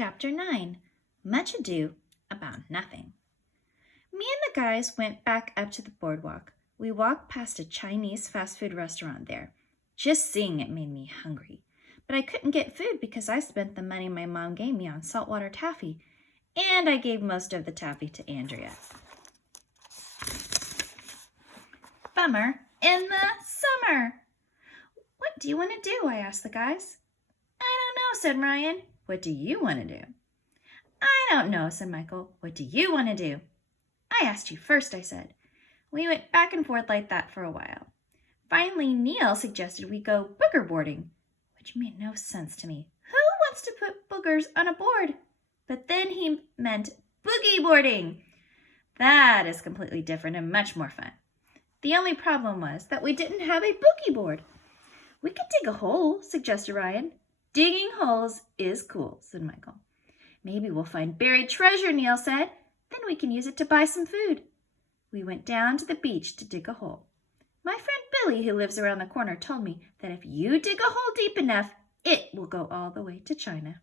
Chapter 9 Much Ado About Nothing. Me and the guys went back up to the boardwalk. We walked past a Chinese fast food restaurant there. Just seeing it made me hungry. But I couldn't get food because I spent the money my mom gave me on saltwater taffy, and I gave most of the taffy to Andrea. Bummer in the summer. What do you want to do? I asked the guys. I don't know, said Ryan. What do you want to do? I don't know, said Michael. What do you want to do? I asked you first, I said. We went back and forth like that for a while. Finally, Neil suggested we go booger boarding, which made no sense to me. Who wants to put boogers on a board? But then he meant boogie boarding. That is completely different and much more fun. The only problem was that we didn't have a boogie board. We could dig a hole, suggested Ryan. Digging holes is cool, said Michael. Maybe we'll find buried treasure, Neil said. Then we can use it to buy some food. We went down to the beach to dig a hole. My friend Billy, who lives around the corner, told me that if you dig a hole deep enough, it will go all the way to China.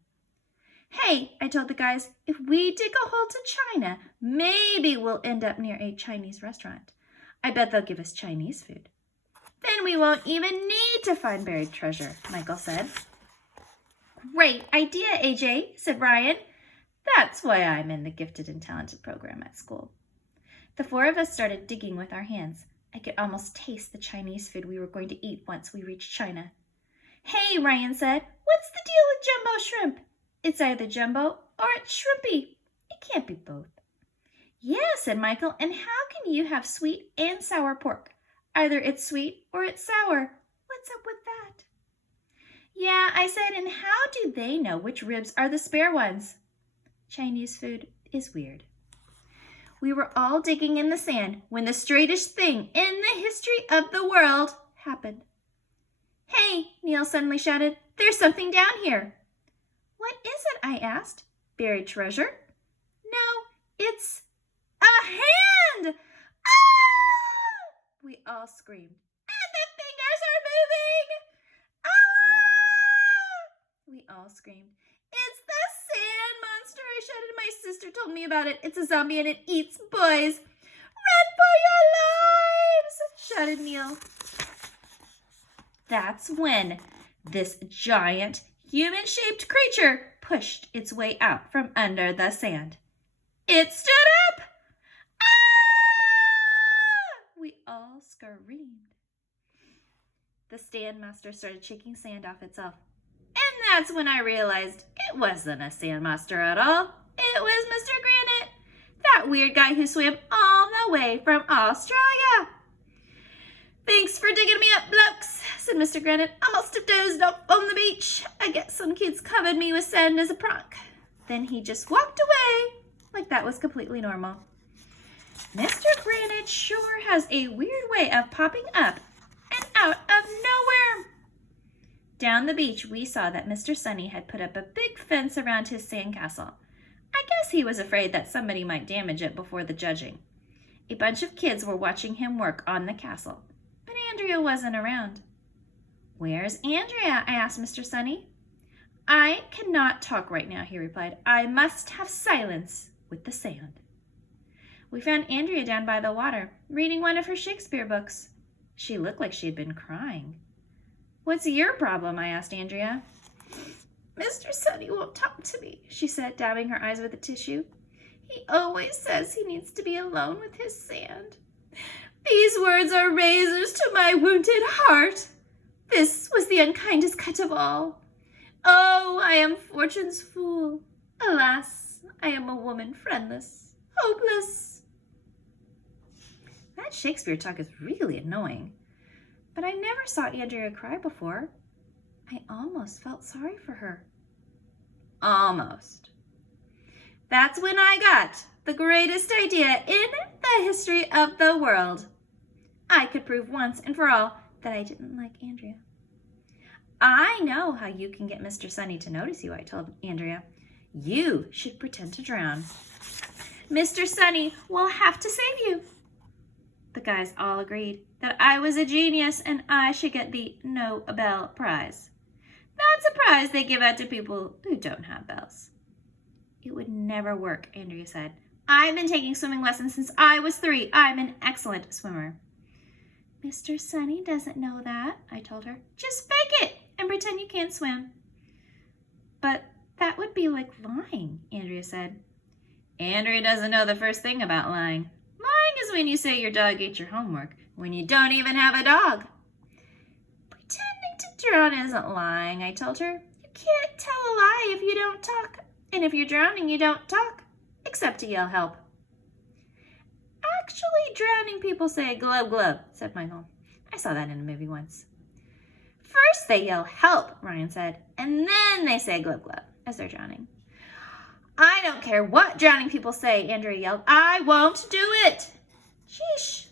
Hey, I told the guys, if we dig a hole to China, maybe we'll end up near a Chinese restaurant. I bet they'll give us Chinese food. Then we won't even need to find buried treasure, Michael said. Great idea, AJ, said Ryan. That's why I'm in the gifted and talented program at school. The four of us started digging with our hands. I could almost taste the Chinese food we were going to eat once we reached China. Hey, Ryan said, what's the deal with jumbo shrimp? It's either jumbo or it's shrimpy. It can't be both. Yeah, said Michael, and how can you have sweet and sour pork? Either it's sweet or it's sour. What's up with that? Yeah, I said, and how do they know which ribs are the spare ones? Chinese food is weird. We were all digging in the sand when the straightest thing in the history of the world happened. Hey, Neil suddenly shouted, there's something down here. What is it? I asked. Buried treasure? No, it's a hand! Ah! We all screamed. And the fingers are moving! Ah! We all screamed. It's the sand monster! I shouted. My sister told me about it. It's a zombie and it eats boys. Run for your lives! Shouted Neil. That's when this giant human-shaped creature pushed its way out from under the sand. It stood up! Ah! We all screamed. The stand master started shaking sand off itself. And that's when I realized it wasn't a sand monster at all. It was Mr. Granite, that weird guy who swam all the way from Australia. Thanks for digging me up, blokes, said Mr. Granite. I must have dozed off on the beach. I guess some kids covered me with sand as a prank. Then he just walked away like that was completely normal. Mr. Granite sure has a weird way of popping up and out of nowhere. Down the beach, we saw that Mr. Sunny had put up a big fence around his sandcastle. I guess he was afraid that somebody might damage it before the judging. A bunch of kids were watching him work on the castle, but Andrea wasn't around. Where's Andrea? I asked Mr. Sunny. I cannot talk right now, he replied. I must have silence with the sand. We found Andrea down by the water, reading one of her Shakespeare books. She looked like she had been crying. What's your problem? I asked Andrea. Mr. Sunny won't talk to me, she said, dabbing her eyes with a tissue. He always says he needs to be alone with his sand. These words are razors to my wounded heart. This was the unkindest cut of all. Oh, I am fortune's fool. Alas, I am a woman friendless, hopeless. That Shakespeare talk is really annoying. But I never saw Andrea cry before. I almost felt sorry for her. Almost. That's when I got the greatest idea in the history of the world. I could prove once and for all that I didn't like Andrea. I know how you can get Mr. Sunny to notice you, I told Andrea. You should pretend to drown. Mr. Sunny will have to save you. The guys all agreed that I was a genius and I should get the Nobel Prize. That's a prize they give out to people who don't have bells. It would never work, Andrea said. I've been taking swimming lessons since I was 3. I'm an excellent swimmer. Mr. Sunny doesn't know that, I told her. Just fake it and pretend you can't swim. But that would be like lying, Andrea said. Andrea doesn't know the first thing about lying. Lying is when you say your dog ate your homework, when you don't even have a dog. Pretending to drown isn't lying, I told her. You can't tell a lie if you don't talk. And if you're drowning, you don't talk, except to yell help. Actually, drowning people say glub glub, said Michael. I saw that in a movie once. First they yell help, Ryan said, and then they say glub glub as they're drowning. I don't care what drowning people say, Andrea yelled. I won't do it. Sheesh,